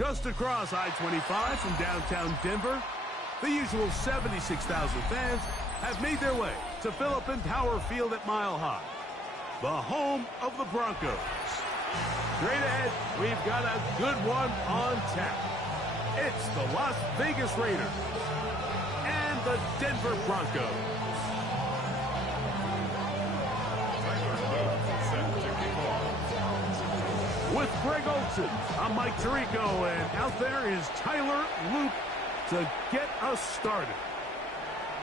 Just across I-25 from downtown Denver, the usual 76,000 fans have made their way to Philip Power Field at Mile High, the home of the Broncos. Straight ahead, we've got a good one on tap. It's the Las Vegas Raiders and the Denver Broncos. With Greg Olson, I'm Mike Tirico, and out there is Tyler Luke to get us started.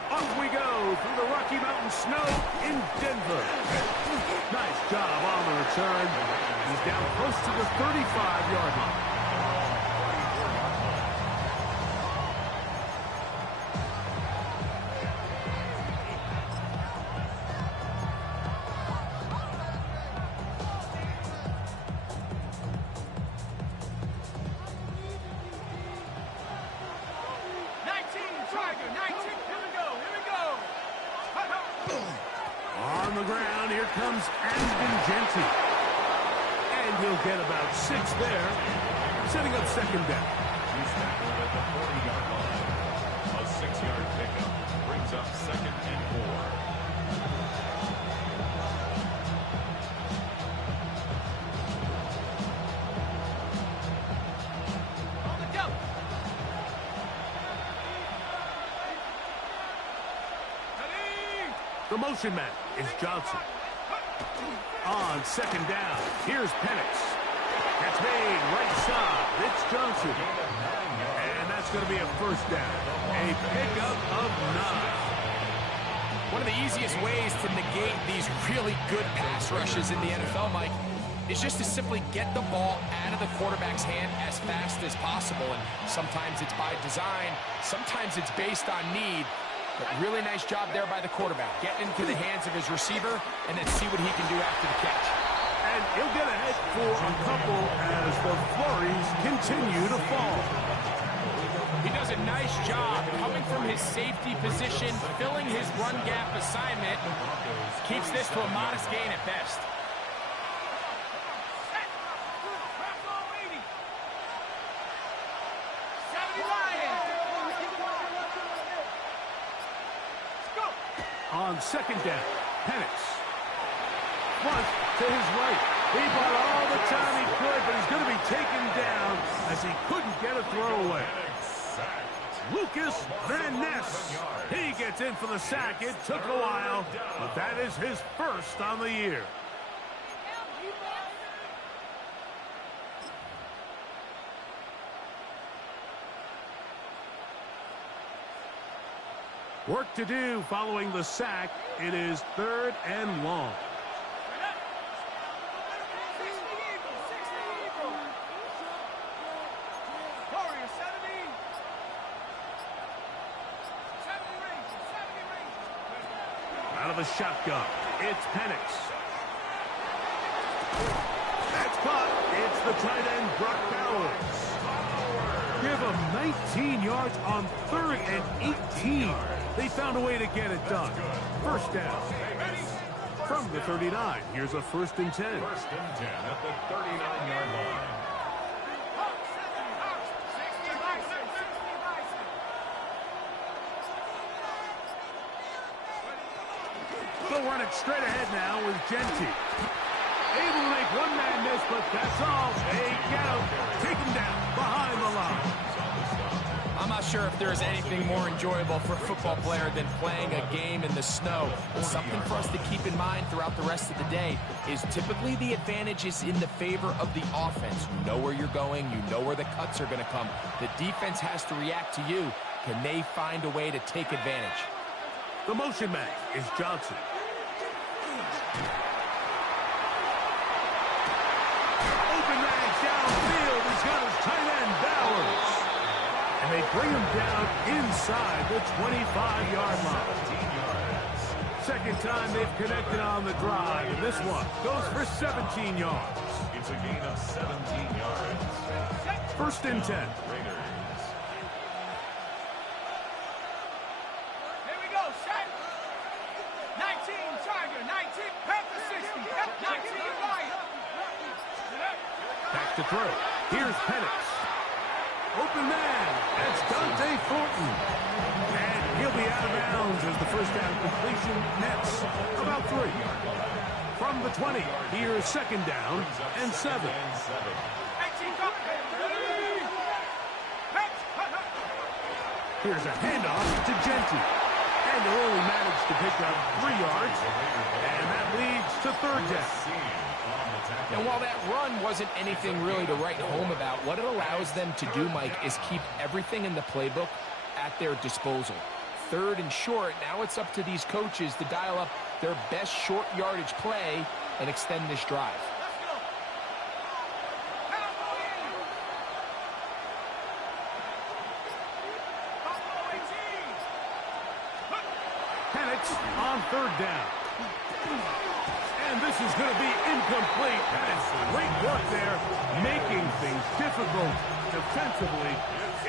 Off we go through the Rocky Mountain snow in Denver. Nice job on the return. He's down close to the 35-yard line. On the ground, here comes Genty. And he'll get about 6 there, setting up second down. He's tackled at the 40-yard line. A 6-yard pickup brings up 2nd and 4. On the go. The motion man is Johnson. On second down, here's Penix. That's made right side. It's Johnson. And that's going to be a first down. A pickup of 9. One of the easiest ways to negate these really good pass rushes in the NFL, Mike, is just to simply get the ball out of the quarterback's hand as fast as possible. And sometimes it's by design, sometimes it's based on need. But really nice job there by the quarterback. Getting into the hands of his receiver and then see what he can do after the catch. And he'll get ahead for a couple as the flurries continue to fall. He does a nice job coming from his safety position, filling his run gap assignment. Keeps this to a modest gain at best. On second down, Penix. Front to his right. He bought all the time he could, but he's going to be taken down as he couldn't get a throw away. Lucas Van Ness. He gets in for the sack. It took a while, but that is his first on the year. Work to do following the sack. It is 3rd and long. Out of the shotgun, it's Penix. That's caught. It's the tight end, Brock Bowers. Give him 19 yards on 3rd and 18. They found a way to get it done. First down. From the 39, here's a 1st and 10. 1st and 10 at the 39-yard line. They'll run it straight ahead now with Genty. Able to make one man miss, but that's all. They get him. Take him down behind the line. I'm not sure if there is anything more enjoyable for a football player than playing a game in the snow. But something for us to keep in mind throughout the rest of the day is typically the advantage is in the favor of the offense. You know where you're going. You know where the cuts are going to come. The defense has to react to you. Can they find a way to take advantage? The motion man is Johnson. Open man downfield. He's got his tight end, Bowers. And they bring him down inside the 25-yard line. Second time they've connected on the drive, and this one goes for 17 yards. It's a gain of 17 yards. 1st and 10. Raiders. Here we go, set. 19, Tiger, 19, Panther 60, 19, right. Back to throw. Here's Penix. Open man. That's Dante Thornton. And he'll be out of bounds as the first down completion nets about 3. From the 20, here's second down and 7. Here's a handoff to Genty. And they'll only manage to pick up 3 yards. And that leads to third down. And while that run wasn't anything really to write home about, what it allows them to do, Mike, is keep everything in the playbook at their disposal. Third and short, now it's up to these coaches to dial up their best short yardage play and extend this drive. Penix on third down. And this is going to be incomplete. That is great work there, making things difficult defensively.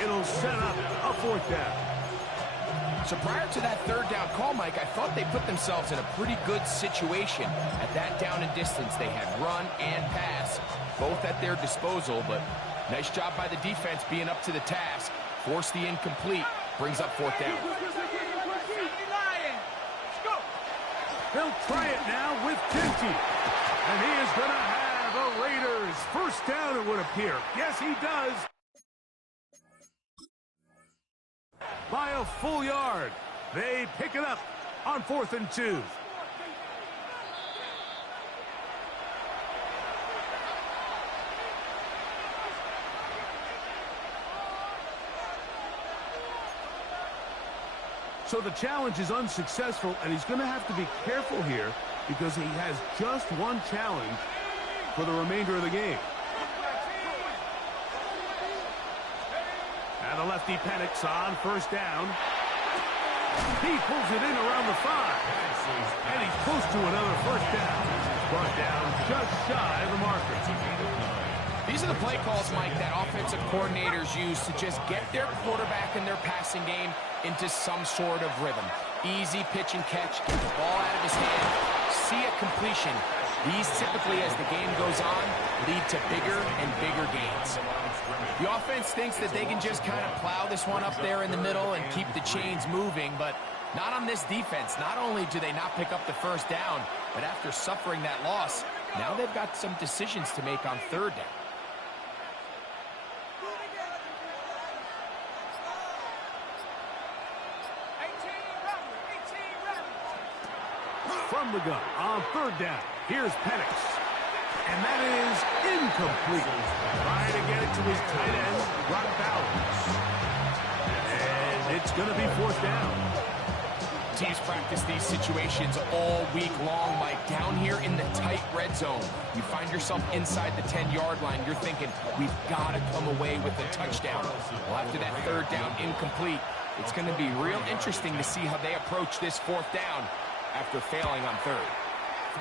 It'll set up a fourth down. So prior to that third down call, Mike, I thought they put themselves in a pretty good situation. At that down and distance, they had run and pass, both at their disposal, but nice job by the defense being up to the task. Forced the incomplete, brings up fourth down. They'll try it now with Genty. And he is going to have a Raiders first down, it would appear. Yes, he does. By a full yard. They pick it up on 4th and 2. So the challenge is unsuccessful, and he's going to have to be careful here because he has just one challenge for the remainder of the game. And the lefty Penix on first down. He pulls it in around the 5. And he's close to another first down. Brought down just shy of the marker. These are the play calls, Mike, that offensive coordinators use to just get their quarterback and their passing game into some sort of rhythm. Easy pitch and catch, get the ball out of his hand, see a completion. These typically, as the game goes on, lead to bigger and bigger gains. The offense thinks that they can just kind of plow this one up there in the middle and keep the chains moving, but not on this defense. Not only do they not pick up the first down, but after suffering that loss, now they've got some decisions to make on third down. From the gun on third down. Here's Penix. And that is incomplete. Trying to get it to his tight end, Brock Bowers. And it's going to be fourth down. Teams practice these situations all week long, Mike. Down here in the tight red zone, you find yourself inside the 10-yard line. You're thinking, we've got to come away with a touchdown. Well, after that third down incomplete, it's going to be real interesting to see how they approach this fourth down after failing on third.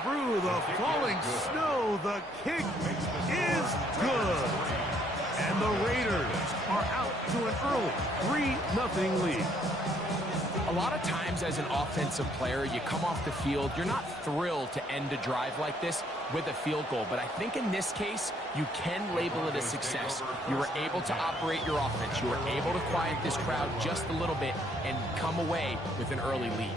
Through the falling snow, the kick is good. And the Raiders are out to an early 3-0 lead. A lot of times as an offensive player, you come off the field, you're not thrilled to end a drive like this with a field goal. But I think in this case, you can label it a success. You were able to operate your offense. You were able to quiet this crowd just a little bit and come away with an early lead.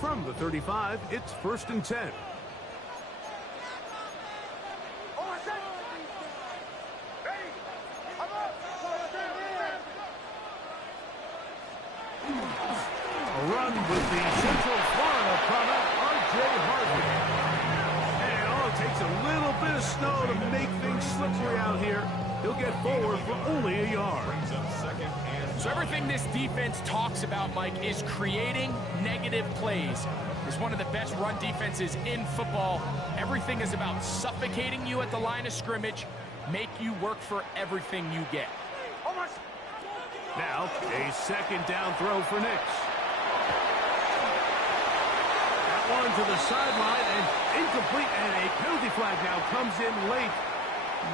From the 35, it's 1st and 10. A run with the Central Florida product, R.J. Harvey. And all it takes a little bit of snow to make things slippery out here. He'll get forward for only a yard. So everything this defense talks about, Mike, is creating negative plays. It's one of the best run defenses in football. Everything is about suffocating you at the line of scrimmage, make you work for everything you get. Now, a second down throw for Nix. That one to the sideline and incomplete, and a penalty flag now comes in late.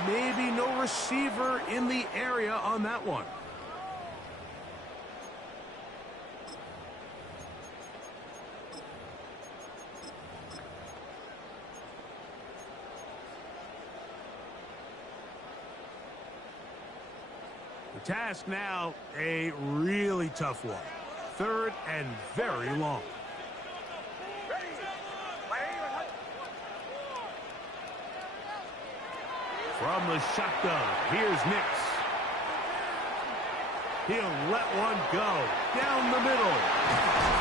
Maybe no receiver in the area on that one. task now, a really tough one. 3rd and very long. From the shotgun, here's Nix. He'll let one go. Down the middle.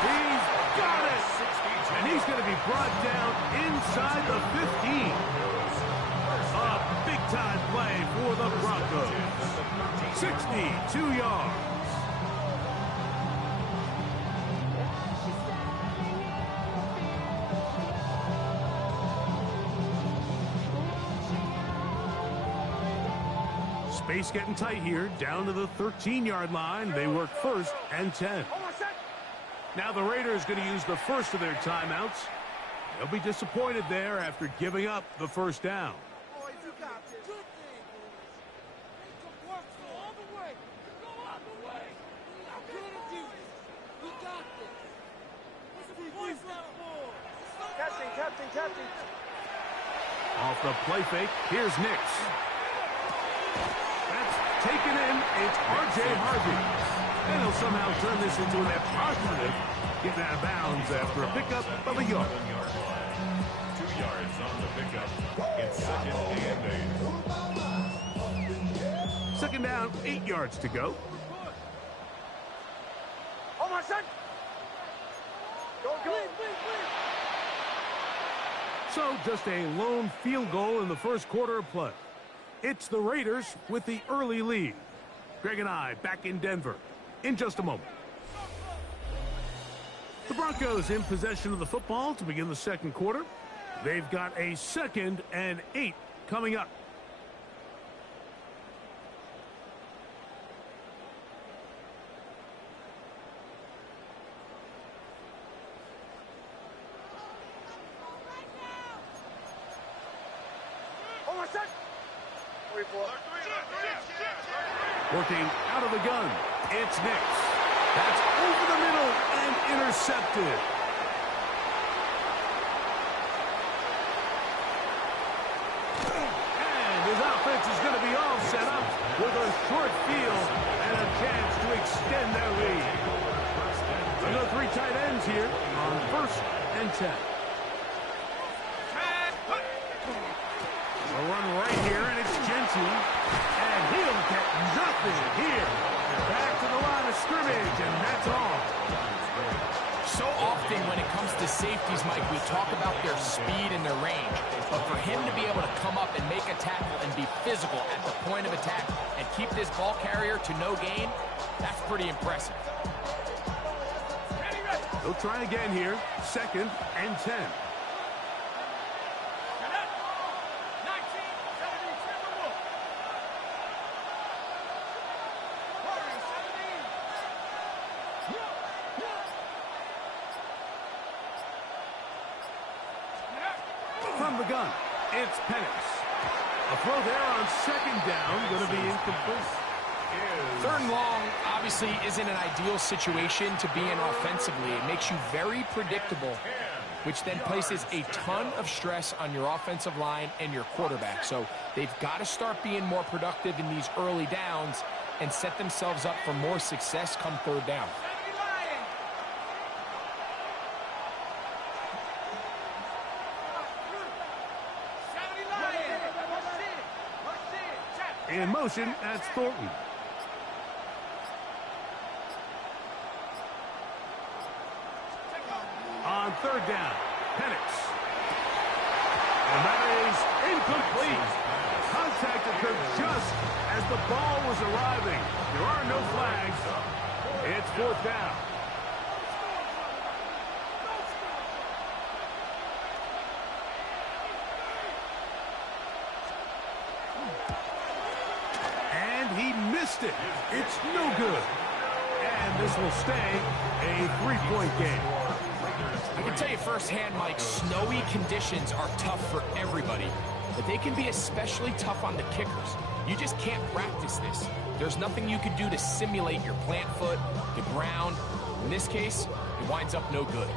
He's got it. And he's going to be brought down inside the 15. A big-time play for the Broncos. 62 yards. Space getting tight here, down to the 13-yard line. They work 1st and 10. Now the Raiders going to use the first of their timeouts. They'll be disappointed there after giving up the first down. Captain. Off the play fake, here's Nix. That's taken in. It's R.J. Harvey. And he'll somehow turn this into a net positive, getting out of bounds after a pickup of a yard. 2 yards on the pickup. It's 2nd and 8. 2nd down, 8 yards to go. Oh, my son! Go. So just a lone field goal in the first quarter of play. It's the Raiders with the early lead. Greg and I back in Denver in just a moment. The Broncos in possession of the football to begin the second quarter. They've got a 2nd and 8 coming up. Working out of the gun, it's Nix. That's over the middle and intercepted. And his offense is going to be all set up with a short field and a chance to extend their lead. Another 3 tight ends here on 1st and 10. A run right here, and it's Jensen. And he'll get nothing here. Back to the line of scrimmage, and that's all. So often when it comes to safeties, Mike, we talk about their speed and their range. But for him to be able to come up and make a tackle and be physical at the point of attack and keep this ball carrier to no gain, that's pretty impressive. They'll try again here. 2nd and 10. From the gun, it's Penix. A throw there on 2nd down, going to be incomplete. 3rd and long obviously isn't an ideal situation to be in offensively. It makes you very predictable, which then places a ton of stress on your offensive line and your quarterback. So they've got to start being more productive in these early downs and set themselves up for more success come 3rd down. In motion, that's Thornton. On 3rd down, Penix. And that is incomplete. Contact occurred just as the ball was arriving. There are no flags. It's 4th down. He missed it. It's no good. And this will stay a 3-point game. I can tell you firsthand, Mike, snowy conditions are tough for everybody, but they can be especially tough on the kickers. You just can't practice this. There's nothing you can do to simulate your plant foot, the ground. In this case, it winds up no good.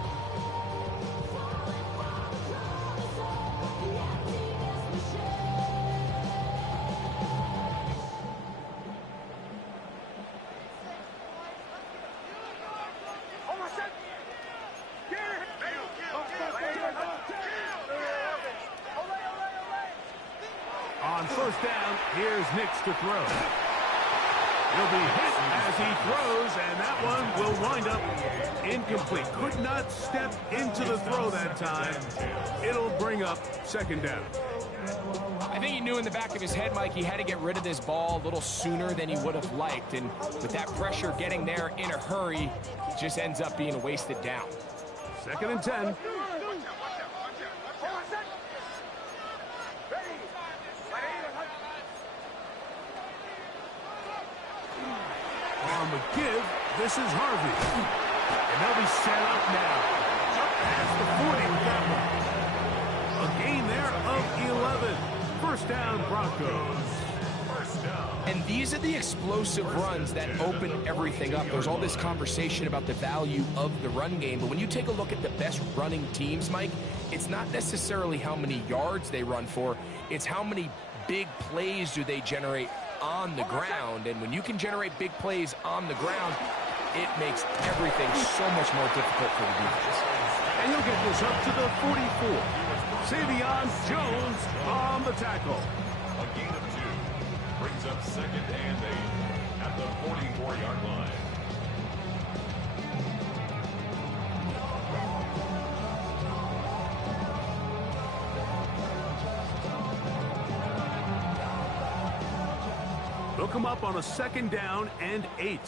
first down, here's Nix to throw. He'll be hit as he throws, and that one will wind up incomplete. Could not step into the throw that time. It'll bring up second down. I think he knew in the back of his head, Mike, he had to get rid of this ball a little sooner than he would have liked. And with that pressure getting there in a hurry, it just ends up being a wasted down. Second and 10. On the give, this is Harvey. And they'll be set up now. Up past the 40 with that one. A gain there of 11. First down, Broncos. And these are the explosive runs that open everything up. There's all this conversation about the value of the run game, but when you take a look at the best running teams, Mike, it's not necessarily how many yards they run for, it's how many big plays do they generate on the ground. And when you can generate big plays on the ground, it makes everything so much more difficult for the defense. And he'll get this up to the 44. Savion Jones on the tackle. A gain of 2. Brings up second and 8 at the 44-yard line. They'll come up on a second down and 8.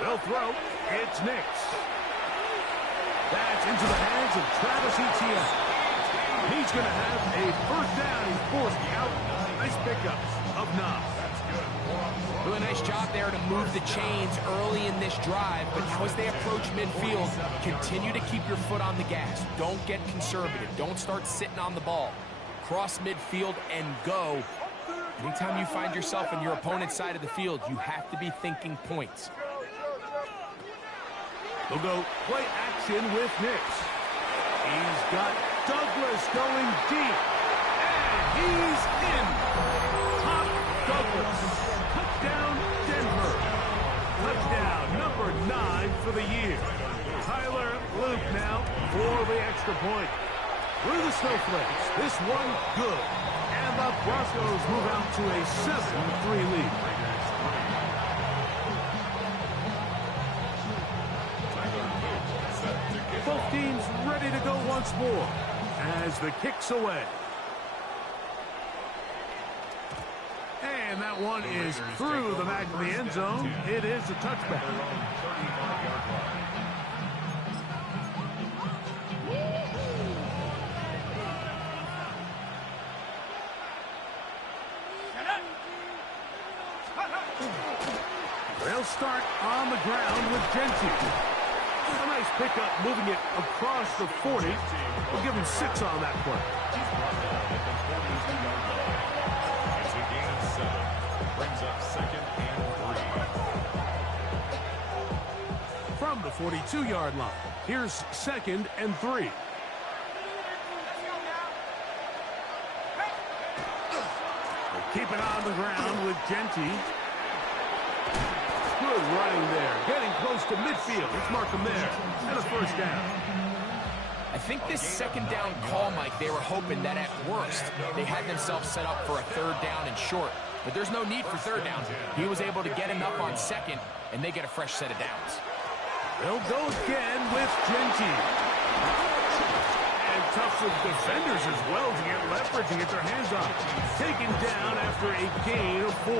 They'll throw. It's Nix. That's into the hands of Travis Etienne. He's going to have a first down. He's forced out. Nice pickups of 9. Do a nice job there to move the chains early in this drive, but now as they approach midfield, continue to keep your foot on the gas. Don't get conservative. Don't start sitting on the ball. Cross midfield and go. Anytime you find yourself on your opponent's side of the field, you have to be thinking points. They'll go play action with Nix. He's got Douglas going deep. And he's in. Top Douglas. Touchdown, Denver. Touchdown, number 9 for the year. Tyler Luke now for the extra point. Through the snowflakes. This one good. And the Broncos move out to a 7-3 lead. Both teams ready to go once more as the kick's away. And that one is through the back of the end zone. It is a touchback. They'll start on the ground with Genty. A nice pickup, moving it across the 40. We'll give him 6 on that play. He's brought down at the 42-yard line. It's a gain of 7. Brings up second and 3. From the 42-yard line, here's second and 3. We'll keep it on the ground with Genty. Good running there. Getting close to midfield. Let's mark him there. And a first down. I think this second down call, Mike, they were hoping that at worst they had themselves set up for a third down and short. But there's no need for third down. He was able to get enough on second, and they get a fresh set of downs. They'll go again with Genty. And tough with defenders as well to get leverage and get their hands on it. Taken down after a gain of 4. A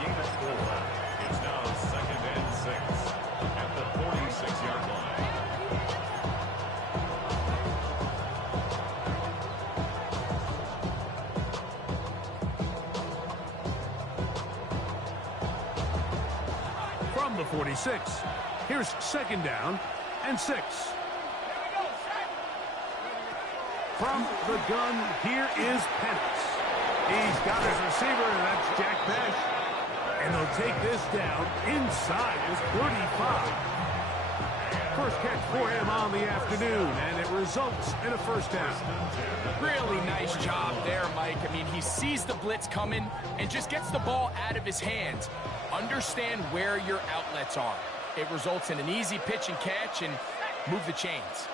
gain of 4. It's now second and 6 at the 46-yard line. From the 46, here's second down and 6. From the gun, here is Penix. He's got his receiver, and that's Jack Besh. And they'll take this down inside his 35. First catch for him on the afternoon, and it results in a first down. Really nice job there, Mike. I mean, he sees the blitz coming and just gets the ball out of his hands. Understand where your outlets are. It results in an easy pitch and catch, and move the chains.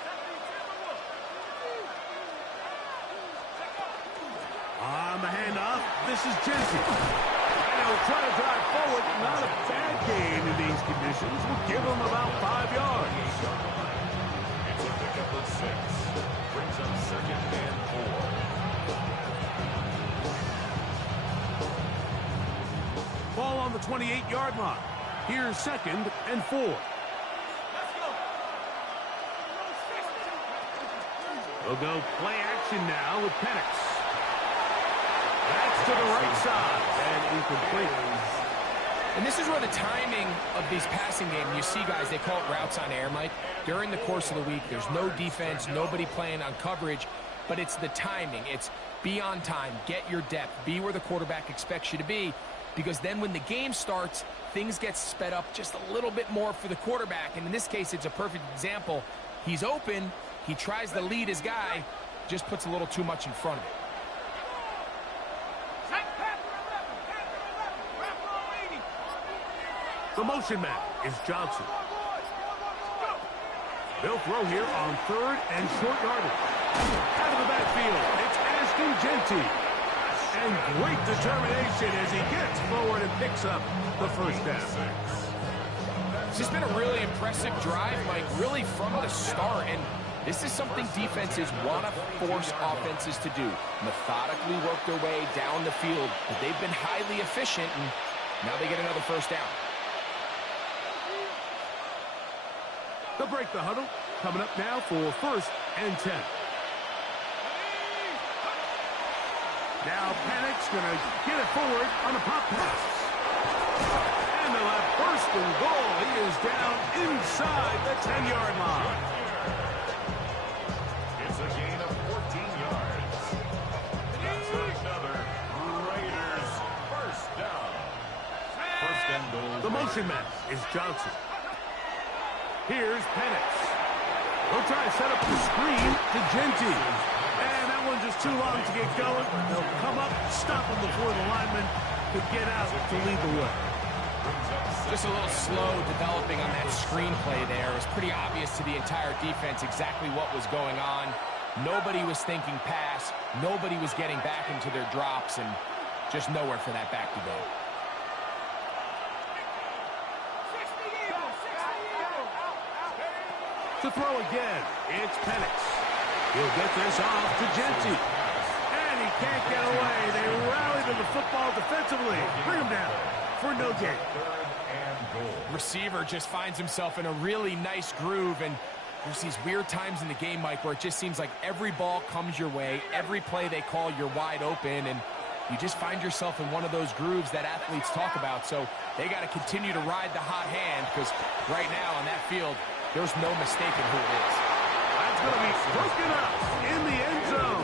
On the handoff, this is Jensen. And he'll try to drive forward. Not a bad gain in these conditions. We'll give him about 5 yards. It's a pickup of 6. Brings up 2nd and 4. Ball on the 28-yard line. Here's 2nd and 4. We'll go play action now with Penix. That's to the right side and incomplete. And this is where the timing of these passing games, you see guys, they call it routes on air, Mike. During the course of the week, there's no defense, nobody playing on coverage, but it's the timing. It's be on time, get your depth, be where the quarterback expects you to be, because then when the game starts, things get sped up just a little bit more for the quarterback. And in this case, it's a perfect example. He's open, he tries to lead his guy, just puts a little too much in front of him. The motion man is Johnson. They'll throw here on 3rd and short yardage. Out of the backfield, it's Ashton Jeanty. And great determination as he gets forward and picks up the first down. It's just been a really impressive drive, Mike, really from the start. And this is something defenses want to force offenses to do. Methodically work their way down the field. But they've been highly efficient, and now they get another first down. They'll break the huddle. Coming up now for 1st and 10. Now Penix going to get it forward on a pop pass. And they'll have 1st and goal. He is down inside the 10-yard line. It's a gain of 14 yards. That's another Raiders first down. 1st and goal. The motion man is Johnson. Here's Penix. He'll try to set up the screen to Jeanty. And that one just too long to get going. They'll come up, stop him before the lineman could get out to lead the way. Just a little slow developing on that screenplay there. It was pretty obvious to the entire defense exactly what was going on. Nobody was thinking pass. Nobody was getting back into their drops, and just nowhere for that back to go. To throw again, it's Penix. He'll get this off to Jeanty. And he can't get away. They rally to the football defensively. Bring him down for no gain. 3rd and goal. Receiver just finds himself in a really nice groove, and there's these weird times in the game, Mike, where it just seems like every ball comes your way, every play they call, you're wide open, and you just find yourself in one of those grooves that athletes talk about. So they got to continue to ride the hot hand, because right now on that field, there's no mistaking who it is. That's going to be broken up in the end zone.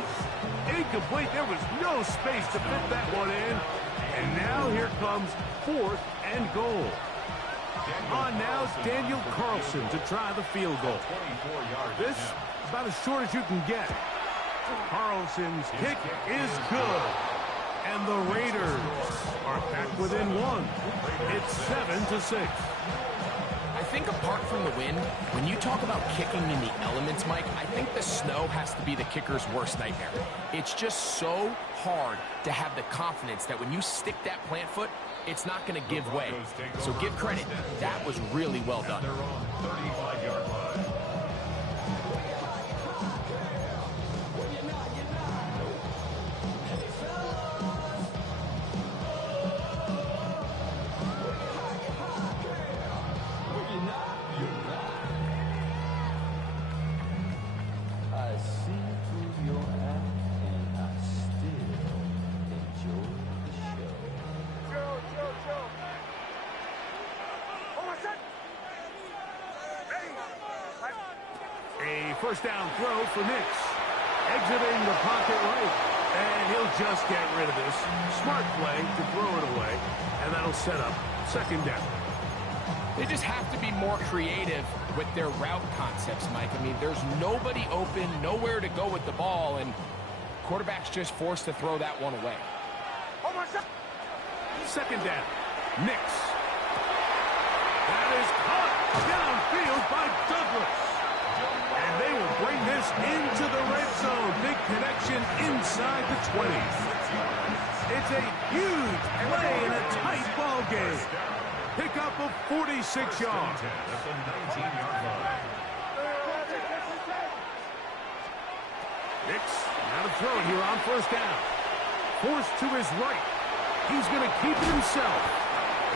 Incomplete. There was no space to fit that one in. And now here comes 4th and goal. On now, Daniel Carlson to try the field goal. 24 yards. This is about as short as you can get. Carlson's kick is good. And the Raiders are back within 1. It's 7-6. I think apart from the wind, when you talk about kicking in the elements, Mike, I think the snow has to be the kicker's worst nightmare. It's just so hard to have the confidence that when you stick that plant foot, it's not going to give way. So give credit. That was really well done. They're on 35-yard line. First down throw for Nix. Exiting the pocket right. And he'll just get rid of this. Smart play to throw it away. And that'll set up 2nd down. They just have to be more creative with their route concepts, Mike. I mean, there's nobody open, nowhere to go with the ball, and quarterback's just forced to throw that one away. 2nd down. Nix. That is caught downfield by Douglas. And they will bring this into the red zone. Big connection inside the 20. It's a huge play in a tight ball game. Pickup of 46 yards. At the 19-yard line. Nix, now to throw it here on first down. Forced to his right. He's going to keep it himself.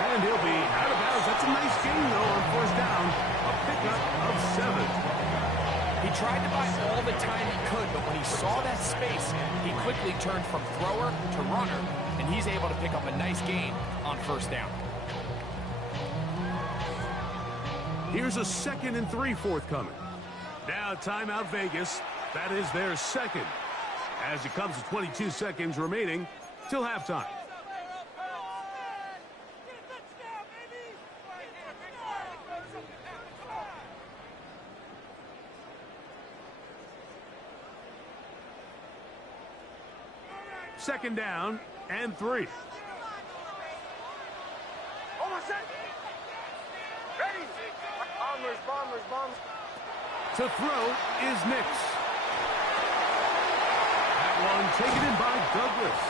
And he'll be out of bounds. That's a nice gain, though, on first down. A pickup of 7. He tried to buy all the time he could, but when he saw that space, he quickly turned from thrower to runner, and he's able to pick up a nice gain on first down. Here's a 2nd and 3 forthcoming. Now timeout Vegas. That is their second. As it comes to 22 seconds remaining till halftime. Second down and 3. Bombers. To throw is Nix. That one taken in by Douglas.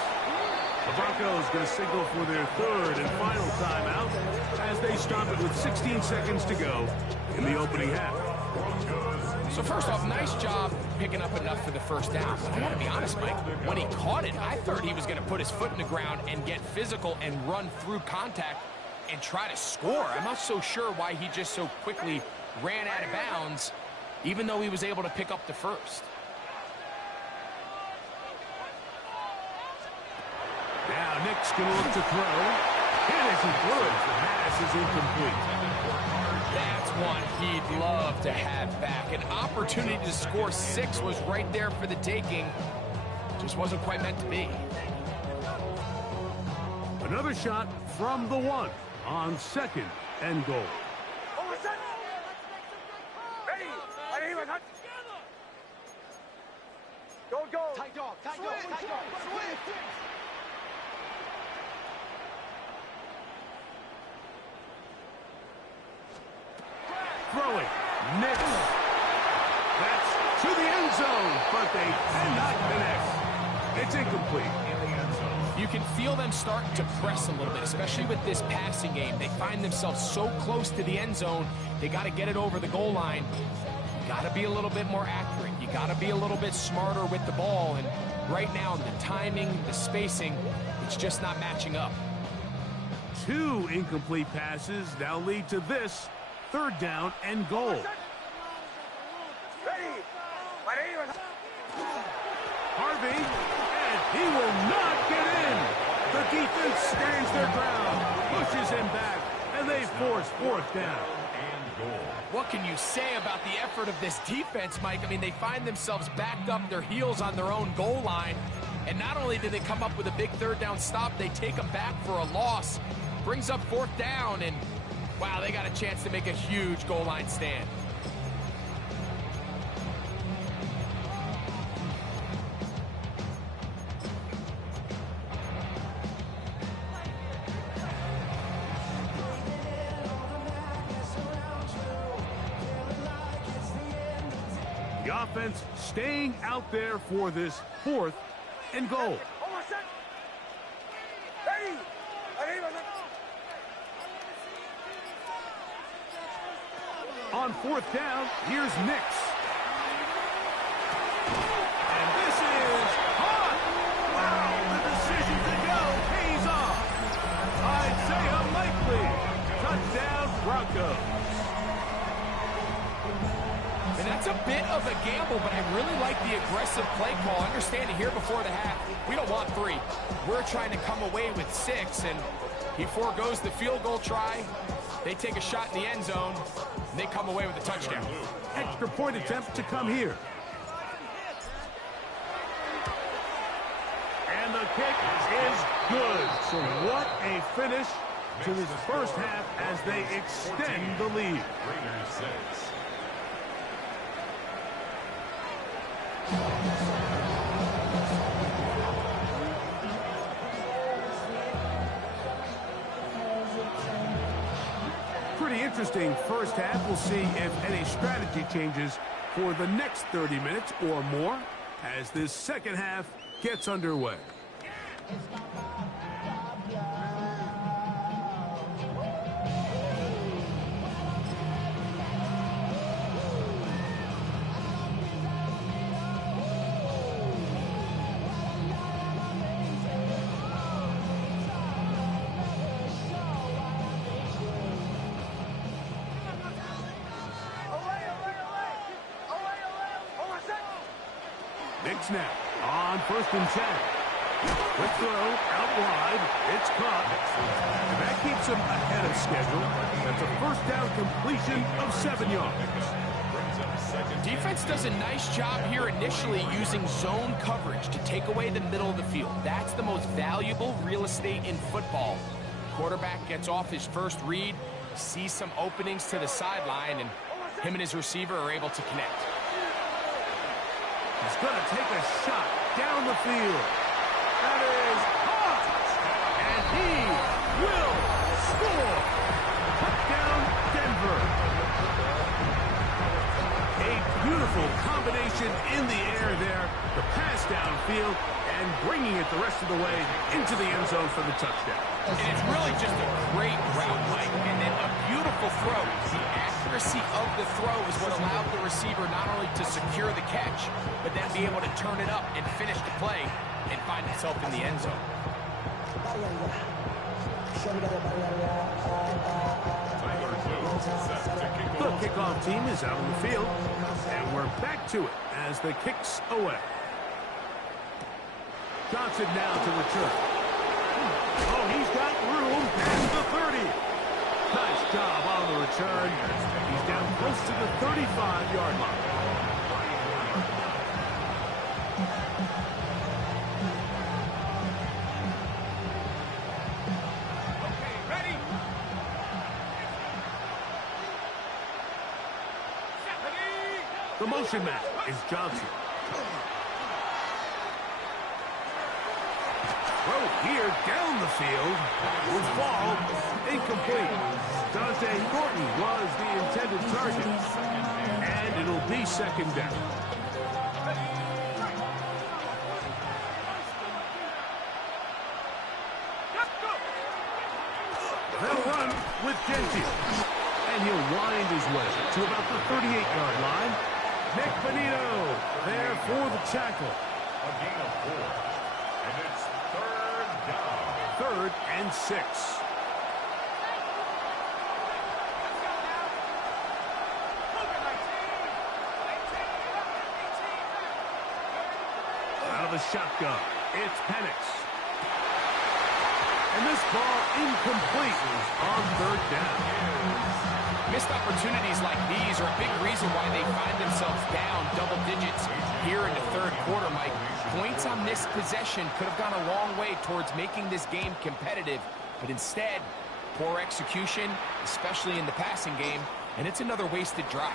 The Broncos going to signal for their 3rd and final timeout as they stop it with 16 seconds to go in the opening half. So first off, nice job picking up enough for the first down. But I got to be honest, Mike, when he caught it, I thought he was going to put his foot in the ground and get physical and run through contact and try to score. I'm not so sure why he just so quickly ran out of bounds, even though he was able to pick up the first. Now Nick's going to look to throw. It isn't good. The pass is incomplete. That's one he'd love to have back. An opportunity to score 6 was right there for the taking. Just wasn't quite meant to be. Another shot from the 1 on 2nd and goal. Go. Tight dog. Swift. Throwing. Nix. That's to the end zone, but they cannot connect. It's incomplete. You can feel them starting to press a little bit, especially with this passing game. They find themselves so close to the end zone, they got to get it over the goal line. You got to be a little bit more accurate. You got to be a little bit smarter with the ball. And right now, the timing, the spacing, it's just not matching up. 2 incomplete passes now lead to this 3rd down and goal. Harvey, and he will not get in. The defense stands their ground, pushes him back, and they force 4th down. What can you say about the effort of this defense, Mike? I mean, they find themselves backed up their heels on their own goal line, and not only do they come up with a big 3rd down stop, they take them back for a loss. Brings up 4th down, and wow, they got a chance to make a huge goal line stand. The offense staying out there for this 4th and goal. On 4th down, here's Nix. And this is hot. Wow, the decision to go pays off. I'd say unlikely. Touchdown, Broncos. And that's a bit of a gamble, but I really like the aggressive play call. Understanding here before the half, we don't want 3. We're trying to come away with 6, and he foregoes the field goal try. They take a shot in the end zone, and they come away with a touchdown. Extra point attempt to come here. And the kick is good. So what a finish to this first half as they extend the lead. Pretty interesting first half. We'll see if any strategy changes for the next 30 minutes or more as this second half gets underway. Knicks now on 1st and 10. Quick throw out wide. It's caught. And that keeps him ahead of schedule. That's a first down completion of 7 yards. Defense does a nice job here initially using zone coverage to take away the middle of the field. That's the most valuable real estate in football. Quarterback gets off his first read, sees some openings to the sideline, and him and his receiver are able to connect. He's going to take a shot down the field. That is caught. And he will score. Touchdown, Denver. A beautiful combination in the air there. The pass downfield and bringing it the rest of the way into the end zone for the touchdown. And it's really just a great route, Mike, and then a beautiful throw. The accuracy of the throw is what allowed the receiver not only to secure the catch, but then be able to turn it up and finish the play and find himself in the end zone. The kickoff team is out on the field, and we're back to it as the kick's away. Johnson now to return. Oh, he's got room past the 30. Nice job on the return. He's down close to the 35-yard line. Okay, ready? The motion man is Johnson. Throw here down the field. Will fall. Incomplete. Dante Thornton was the intended target. And it'll be second down. They'll run with Genty. And he'll wind his way to about the 38-yard line. Nick Benito there for the tackle. A gain of 4. And it's 3rd down. 3rd and 6. Out of the shotgun, it's Penix. And this ball incomplete on 3rd down. Missed opportunities like these are a big reason why they find themselves down double digits here in the 3rd quarter, Mike. Points on this possession could have gone a long way towards making this game competitive, but instead, poor execution, especially in the passing game, and it's another wasted drive.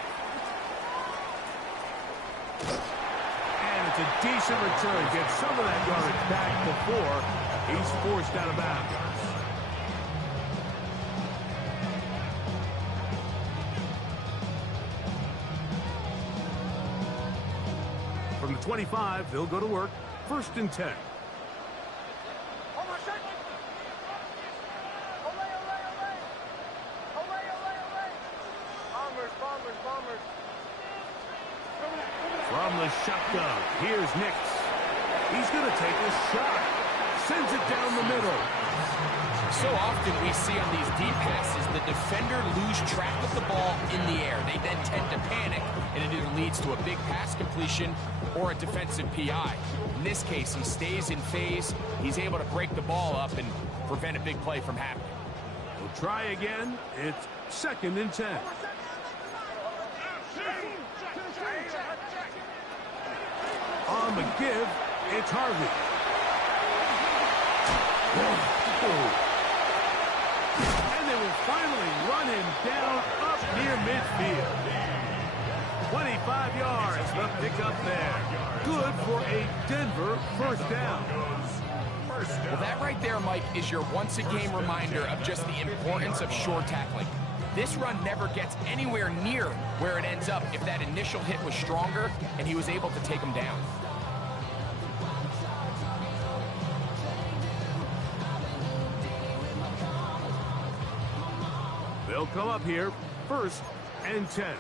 And it's a decent return. Gets some of that yardage back before he's forced out of bounds. From the 25, they'll go to work. 1st and 10. From the shotgun, here's Nix. He's going to take a shot. Sends it down the middle. So often we see on these deep passes, the defender lose track of the ball in the air. They then tend to panic, and it either leads to a big pass completion or a defensive PI. In this case, he stays in phase. He's able to break the ball up and prevent a big play from happening. We'll try again. It's 2nd and 10. On the give, it's Harvey. And they will finally run him down up near midfield. 25 yards, the pickup there. Good for a Denver 1st down. Well, that right there, Mike, is your once-a-game reminder of just the importance of short tackling. This run never gets anywhere near where it ends up if that initial hit was stronger and he was able to take him down. They'll come up here, 1st and 10.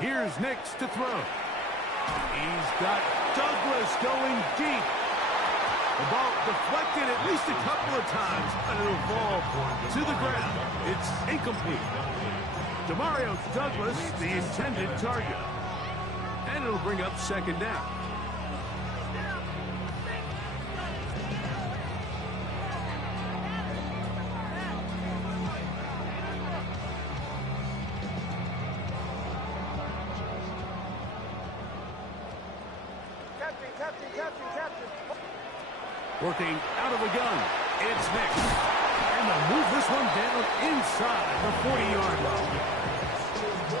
Here's Nix to throw. He's got Douglas going deep. The ball deflected at least a couple of times, but it'll fall to the ground. It's incomplete. Demario Douglas, the intended target. And it'll bring up 2nd down. Working out of the gun, it's Nix. And they'll move this one down inside the 40-yard line.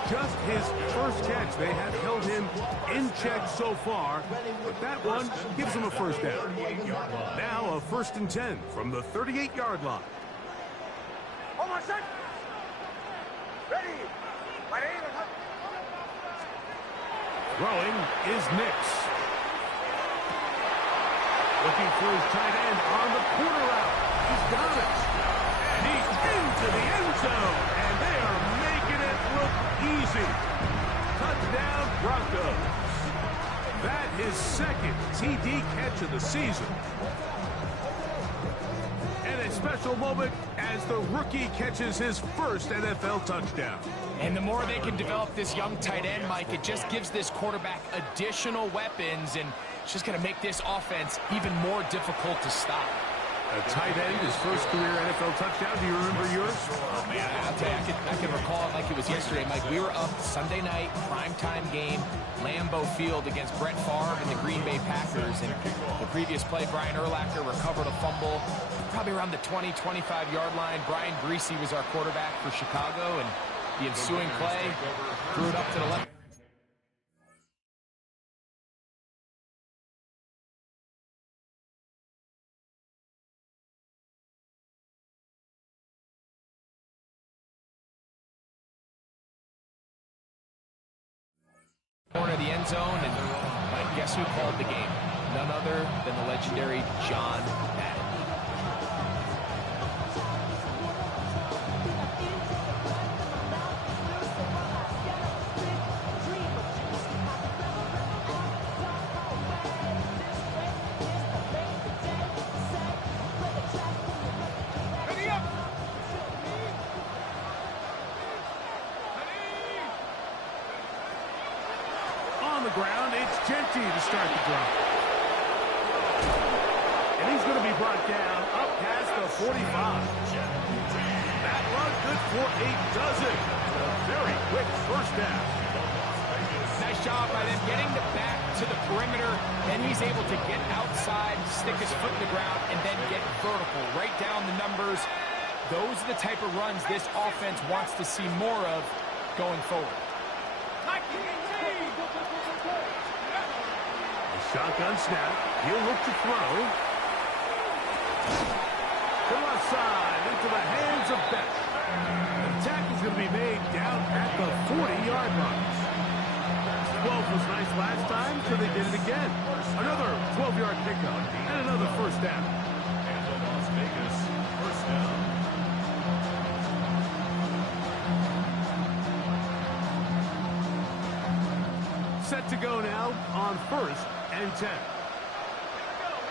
Just his first catch. They have held him in check so far, but that one gives him a 1st down. Now a 1st and 10 from the 38-yard line. Throwing is Nix. Looking for his tight end on the corner route. He's got it. And he's into the end zone. And they are making it look easy. Touchdown, Broncos. That is 2nd TD catch of the season. And a special moment as the rookie catches his 1st NFL touchdown. And the more they can develop this young tight end, Mike, it just gives this quarterback additional weapons, and it's just going to make this offense even more difficult to stop. A tight end, his 1st career NFL touchdown. Do you remember yours? Oh, man, I'll tell you, I can recall it like it was yesterday, Mike. We were up Sunday night, primetime game, Lambeau Field against Brett Favre and the Green Bay Packers. And the previous play, Brian Urlacher recovered a fumble, probably around the 20, 25-yard line. Brian Greasy was our quarterback for Chicago, and the ensuing play threw it up to the left. Corner of the end zone, and guess who called the game? None other than the legendary John Madden. Ground, it's Genty to start the drive. And he's going to be brought down up past the 45. That run good for a dozen. A very quick 1st down. Nice job by them getting the back to the perimeter. Then he's able to get outside, stick his foot in the ground, and then get vertical. Right down the numbers. Those are the type of runs this offense wants to see more of going forward. Shotgun snap. He'll look to throw. To the left side, into the hands of Beck. The tackle's going to be made down at the 40-yard line. 12 was nice last time, so they did it again. Another 12-yard pickup and another 1st down. And the Las Vegas 1st down. Set to go now on 1st and 10. Here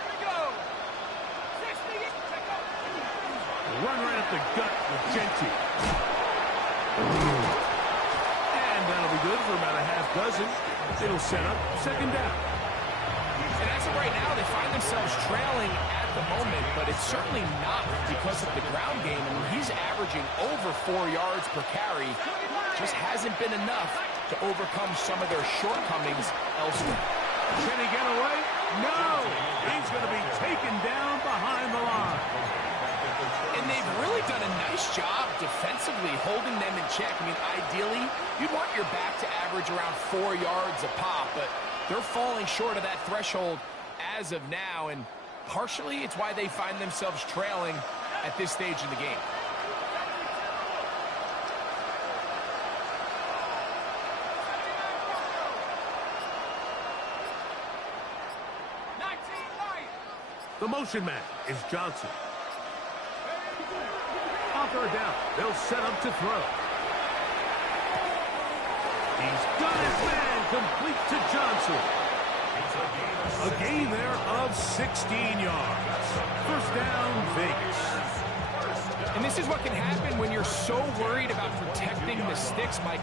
we go. Run right up the gut with Genty. And that'll be good for about a half dozen. It'll set up 2nd down. And as of right now, they find themselves trailing at the moment, but it's certainly not because of the ground game. I mean, he's averaging over 4 yards per carry. Just hasn't been enough to overcome some of their shortcomings elsewhere. Can he get away? No! He's going to be taken down behind the line. And they've really done a nice job defensively holding them in check. I mean, ideally, you'd want your back to average around 4 yards a pop, but they're falling short of that threshold as of now, and partially it's why they find themselves trailing at this stage in the game. The motion man is Johnson. On third down, they'll set up to throw. He's got his man complete to Johnson. A gain there of 16 yards. First down, Vegas. And this is what can happen when you're so worried about protecting the sticks, Mike.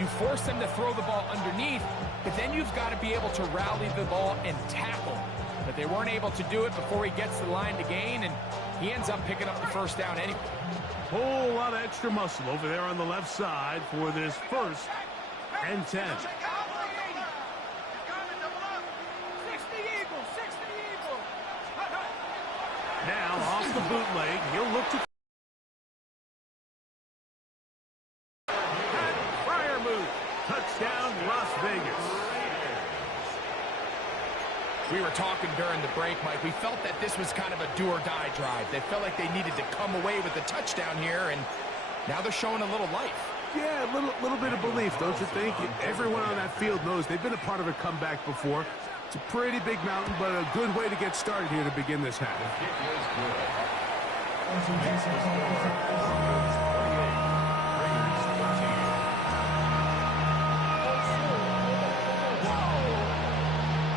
You force them to throw the ball underneath, but then you've got to be able to rally the ball and tackle. But they weren't able to do it before he gets the line to gain, and he ends up picking up the first down anyway. Whole lot of extra muscle over there on the left side for this 1st and 10. Now off the bootleg, he'll look to Fryer move. Touchdown, Las Vegas. We were talking during the break, Mike. We felt that this was kind of a do-or-die drive. They felt like they needed to come away with the touchdown here, and now they're showing a little life. Yeah, a little bit of belief, don't you think? Everyone on that field knows they've been a part of a comeback before. It's a pretty big mountain, but a good way to get started here to begin this half.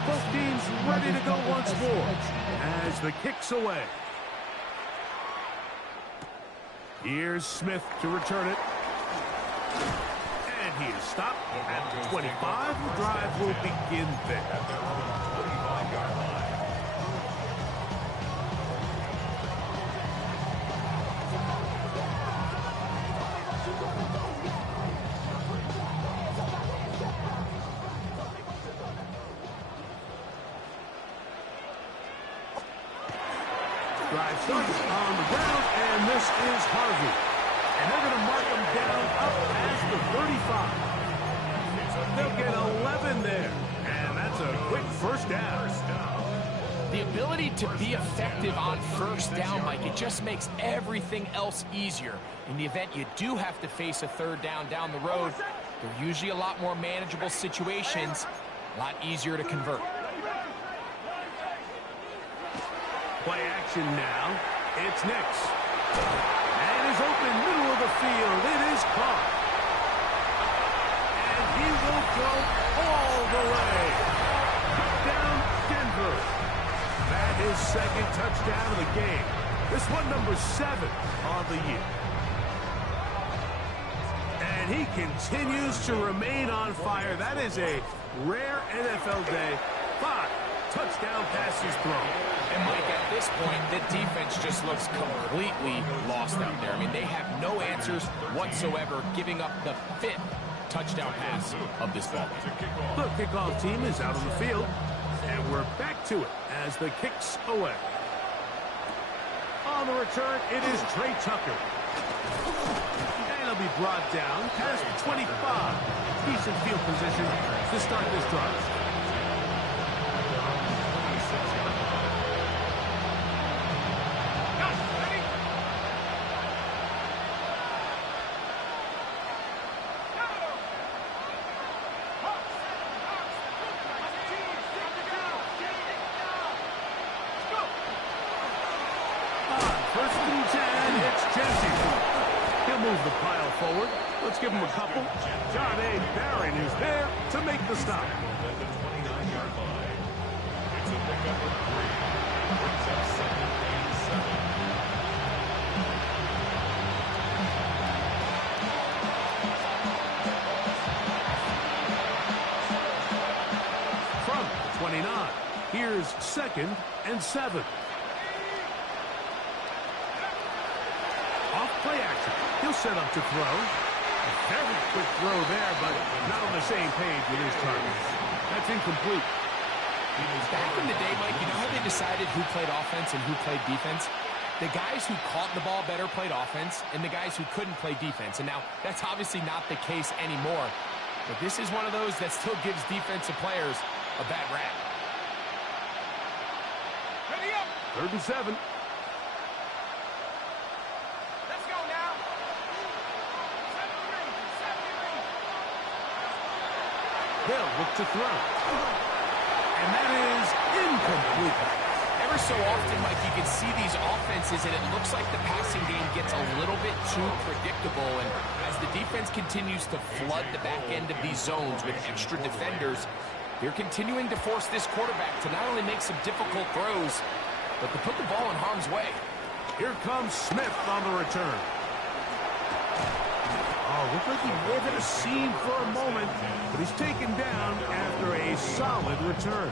Both teams ready to go once more as the kick's away. Here's Smith to return it. And he is stopped at the 25. The drive will begin there. Drive starts on the ground, and this is Harvey. And they're going to mark him down up as the 35. They'll get 11 there, and that's a quick first down. The ability to be effective on first down, Mike, it just makes everything else easier. In the event you do have to face a third down the road, they're usually a lot more manageable situations, a lot easier to convert. Play action now. It's Nix. And he's open middle of the field. It is caught. And he will go all the way. Down Denver. That is second touchdown of the game. This one number 7 on the year. And he continues to remain on fire. That is a rare NFL day. 5 touchdown passes thrown. And Mike, at this point, the defense just looks completely lost out there. I mean, they have no answers whatsoever, giving up the 5th touchdown pass of this ball game. The kickoff team is out on the field, and we're back to it as the kick's away. On the return, it is Trey Tucker. And he'll be brought down past the 25. Decent field position to start this drive. Move the pile forward. Let's give him a couple. John A. Barron is there to make the stop. At the 29-yard line. It's a pickup of 3. Brings up 2nd and 7. From the 29, here's 2nd and 7. Off play action. He'll set up to throw. A very quick throw there, but not on the same page with his targets. That's incomplete. Back in the day, Mike, you know how they decided who played offense and who played defense? The guys who caught the ball better played offense, and the guys who couldn't play defense. And now, that's obviously not the case anymore. But this is one of those that still gives defensive players a bad rap. 3rd and 7. They'll look to throw. And that is incomplete. Ever so often, Mike, you can see these offenses, and it looks like the passing game gets a little bit too predictable. And as the defense continues to flood the back end of these zones with extra defenders, they're continuing to force this quarterback to not only make some difficult throws, but to put the ball in harm's way. Here comes Smith on the return. Oh, looked like he may have hit a seam for a moment, but he's taken down after a solid return.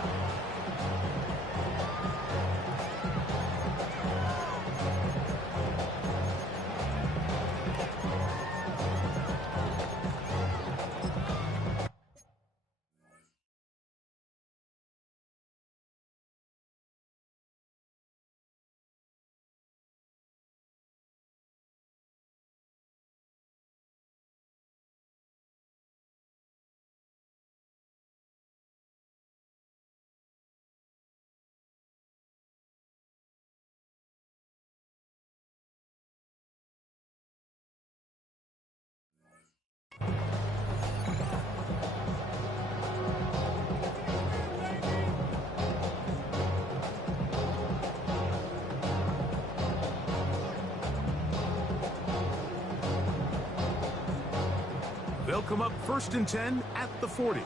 They'll come up 1st and 10 at the 40.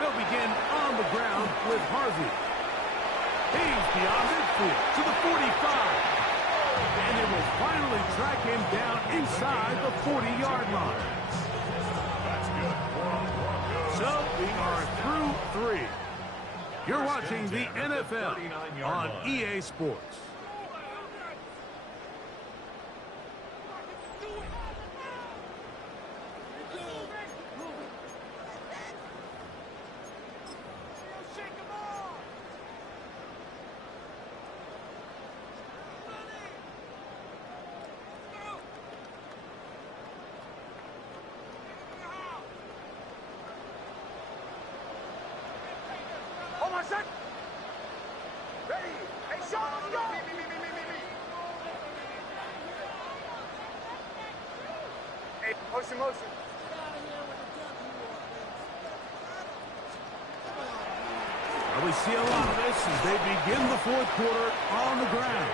They'll begin on the ground with Harvey. He's beyond midfield to the 45. And they will finally track him down inside the 40-yard line. That's good. So we are through 3. You're watching the NFL on EA Sports. Motion. Well, we see a lot of this as they begin the 4th quarter on the ground.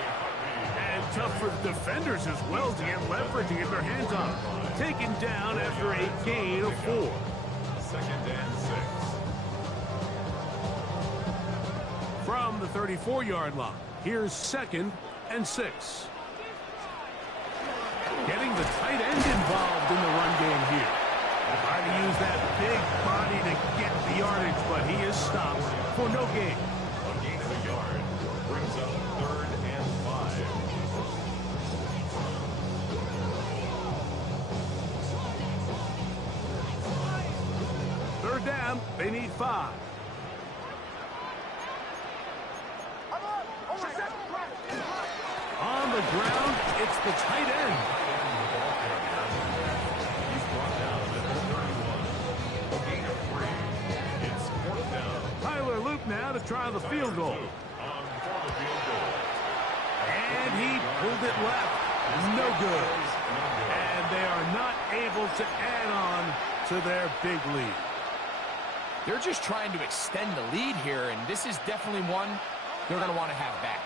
And tough for defenders as well to get leverage and get their hands on it. Taken down after a gain of 4. 2nd and 6. From the 34-yard line, here's 2nd and 6. Getting the tight end involved in the run game here. Trying to use that big body to get the yardage, but he is stopped for no gain. A gain of a yard brings up 3rd and 5. Third down, they need 5. On the ground, it's the tight end. He's brought down at the 31. A gain of 3. It's 4th down. Tyler Luke now to try the field goal. On for the field goal. And he pulled it left. No good. And they are not able to add on to their big lead. They're just trying to extend the lead here, and this is definitely one they're going to want to have back.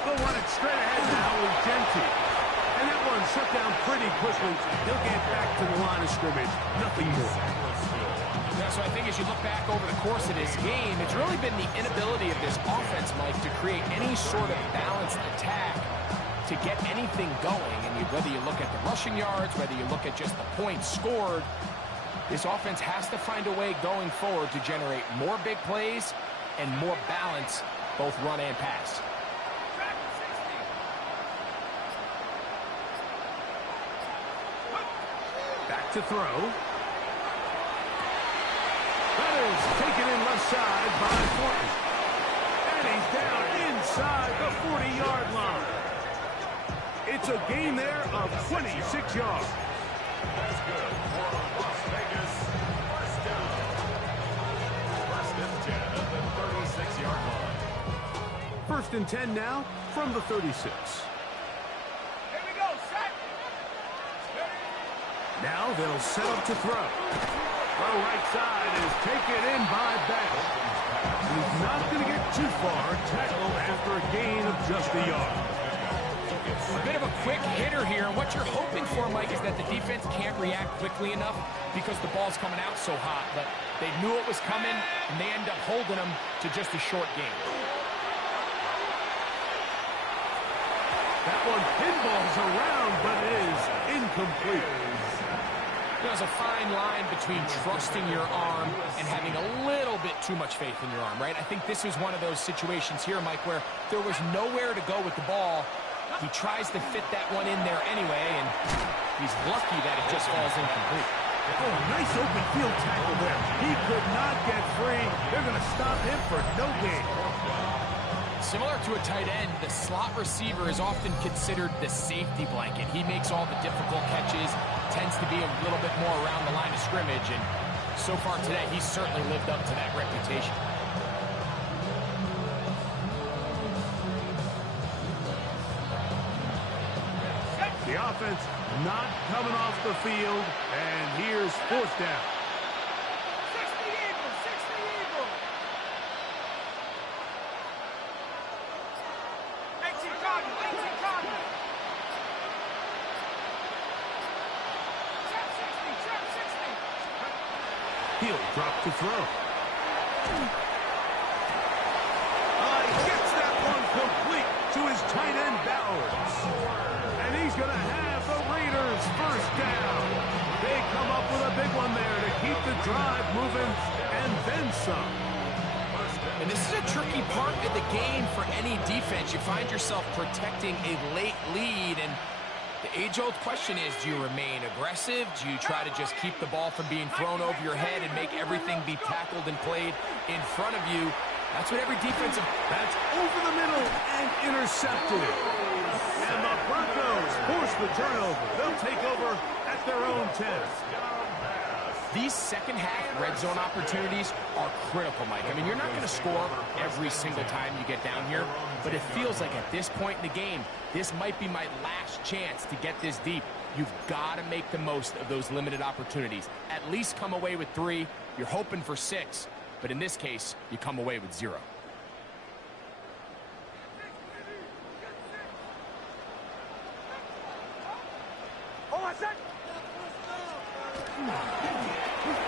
They'll run it straight ahead now with Genty. And that one shut down pretty quickly. He'll get back to the line of scrimmage. Nothing more. Yeah, so I think as you look back over the course of this game, it's really been the inability of this offense, Mike, to create any sort of balanced attack to get anything going. And whether you look at the rushing yards, whether you look at just the points scored, this offense has to find a way going forward to generate more big plays and more balance, both run and pass. Back to throw. That is taken in left side by Thornton. And he's down inside the 40-yard line. It's a gain there of 26 yards. That's good for Las Vegas. First down. First and 10 at the 36-yard line. First and 10 now from the 36. Here we go, set. Now they'll set up to throw. The right side is taken in by Battle. He's not going to get too far, tackled after a gain of just a yard. A bit of a quick hitter here, and what you're hoping for, Mike, is that the defense can't react quickly enough because the ball's coming out so hot. But they knew it was coming, and they end up holding them to just a short gain. That one pinballs around, but it is incomplete. There's a fine line between trusting your arm and having a little bit too much faith in your arm, right? I think this is one of those situations here, Mike, where there was nowhere to go with the ball. He tries to fit that one in there anyway, and he's lucky that it just falls incomplete. Oh, a nice open field tackle there. He could not get free. They're going to stop him for no gain. Similar to a tight end, the slot receiver is often considered the safety blanket. He makes all the difficult catches, tends to be a little bit more around the line of scrimmage, and so far today, he's certainly lived up to that reputation. The offense not coming off the field, and here's fourth down. 60 Eagles, 60 Eagles. 18 Cardinals, 18 Cardinals. Trap 60, trap 60. He'll drop to throw. He gets that one complete to his tight end Bowers. And he's going to have the Raiders first down. They come up with a big one there to keep the drive moving, and then some. And this is a tricky part of the game for any defense. You find yourself protecting a late lead, and the age-old question is, do you remain aggressive? Do you try to just keep the ball from being thrown over your head and make everything be tackled and played in front of you? That's what every defensive... That's over the middle and intercepted. And the Broncos force the turnover. They'll take over at their own 10. These second-half red zone opportunities are critical, Mike. I mean, you're not going to score every single time you get down here, but it feels like at this point in the game, this might be my last chance to get this deep. You've got to make the most of those limited opportunities. At least come away with 3. You're hoping for 6, but in this case, you come away with 0.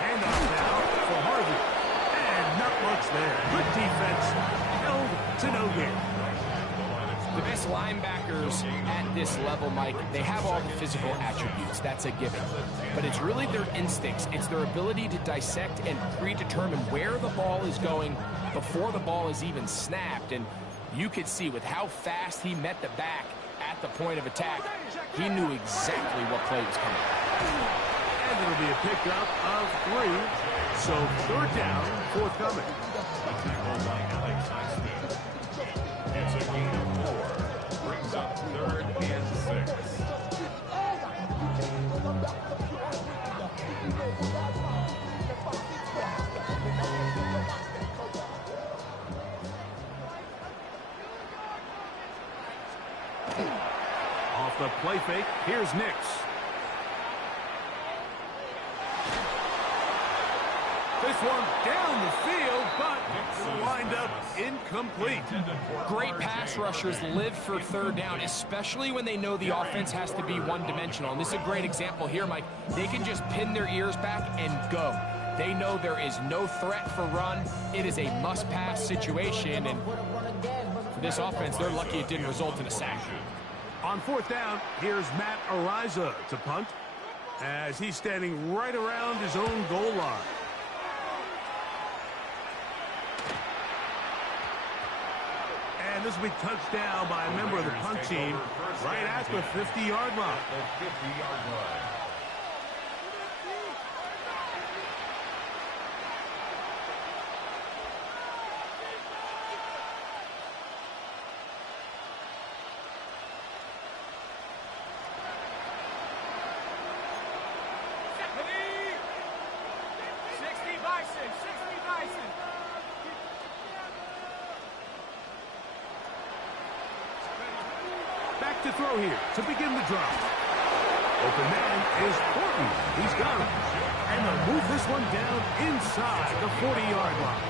Handoff now for Harvey. And not much there. Good defense. Held to no gain. The best linebackers at this level, Mike, they have all the physical attributes. That's a given. But it's really their instincts. It's their ability to dissect and predetermine where the ball is going before the ball is even snapped. And you could see with how fast he met the back at the point of attack, he knew exactly what play was coming. And it'll be a pickup of 3. So third down, forthcoming. It's a gain of 4. Brings up 3rd and 6. Off the play fake, here's Nix. This one down the field, but wind up incomplete. Great pass rushers live for third down, especially when they know the offense has to be one-dimensional. And this is a great example here, Mike. They can just pin their ears back and go. They know there is no threat for run. It is a must-pass situation, and for this offense, they're lucky it didn't result in a sack. On fourth down, here's Matt Ariza to punt as he's standing right around his own goal line. And this will be touched down by a member of the punt team right at the 50-yard line. The 50-yard line. to throw here to begin the drive. Open man is Horton. He's got it. And they'll move this one down inside the 40-yard line.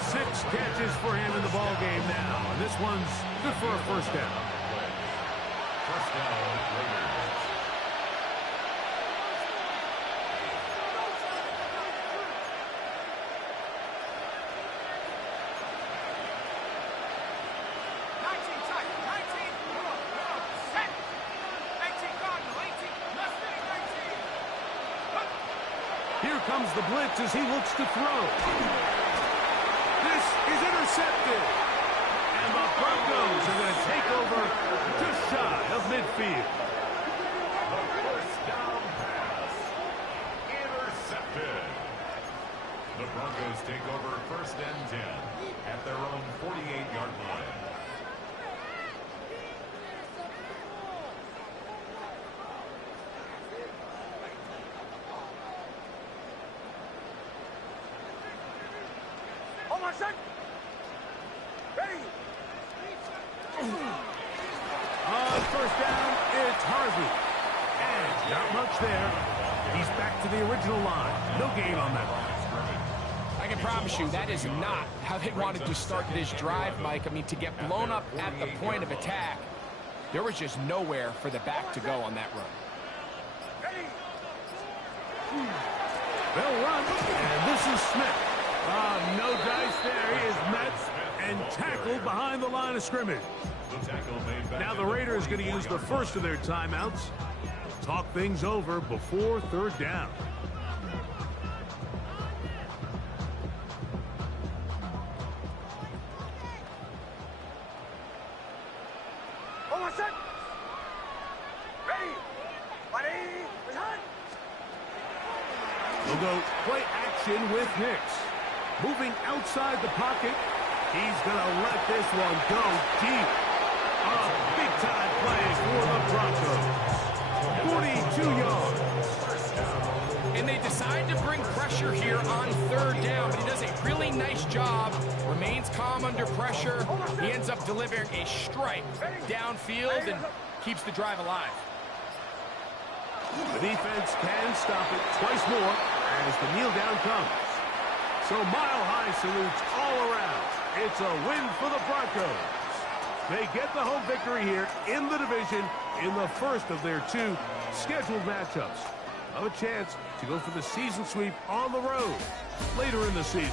6 catches for him in the ball game now. And this one's good for a first down. First down, Raiders. Here comes the blitz as he looks to throw. This is intercepted. And the Broncos are going to take over just shy of midfield. The first down pass. Intercepted. The Broncos take over first and 10 at their own 48-yard line. First down, it's Harvey. And not much there. He's back to the original line. No gain on that one. I can promise you that is not how they wanted to start this drive, Mike. I mean, to get blown up at the point of attack, there was just nowhere for the back to go on that run. They'll run, and this is Smith. No dice there. He is met and tackled behind the line of scrimmage. Now the Raiders going to use the first of their timeouts. Talk things over before third down. We'll go play action with Hicks. Moving outside the pocket. He's going to let this one go deep. A big-time play for the Broncos. 42 yards. And they decide to bring pressure here on third down, but he does a really nice job. Remains calm under pressure. He ends up delivering a strike downfield and keeps the drive alive. The defense can stop it twice more as the kneel down comes. So mile-high salutes all around. It's a win for the Broncos. They get the home victory here in the division in the first of their 2 scheduled matchups. A chance to go for the season sweep on the road later in the season.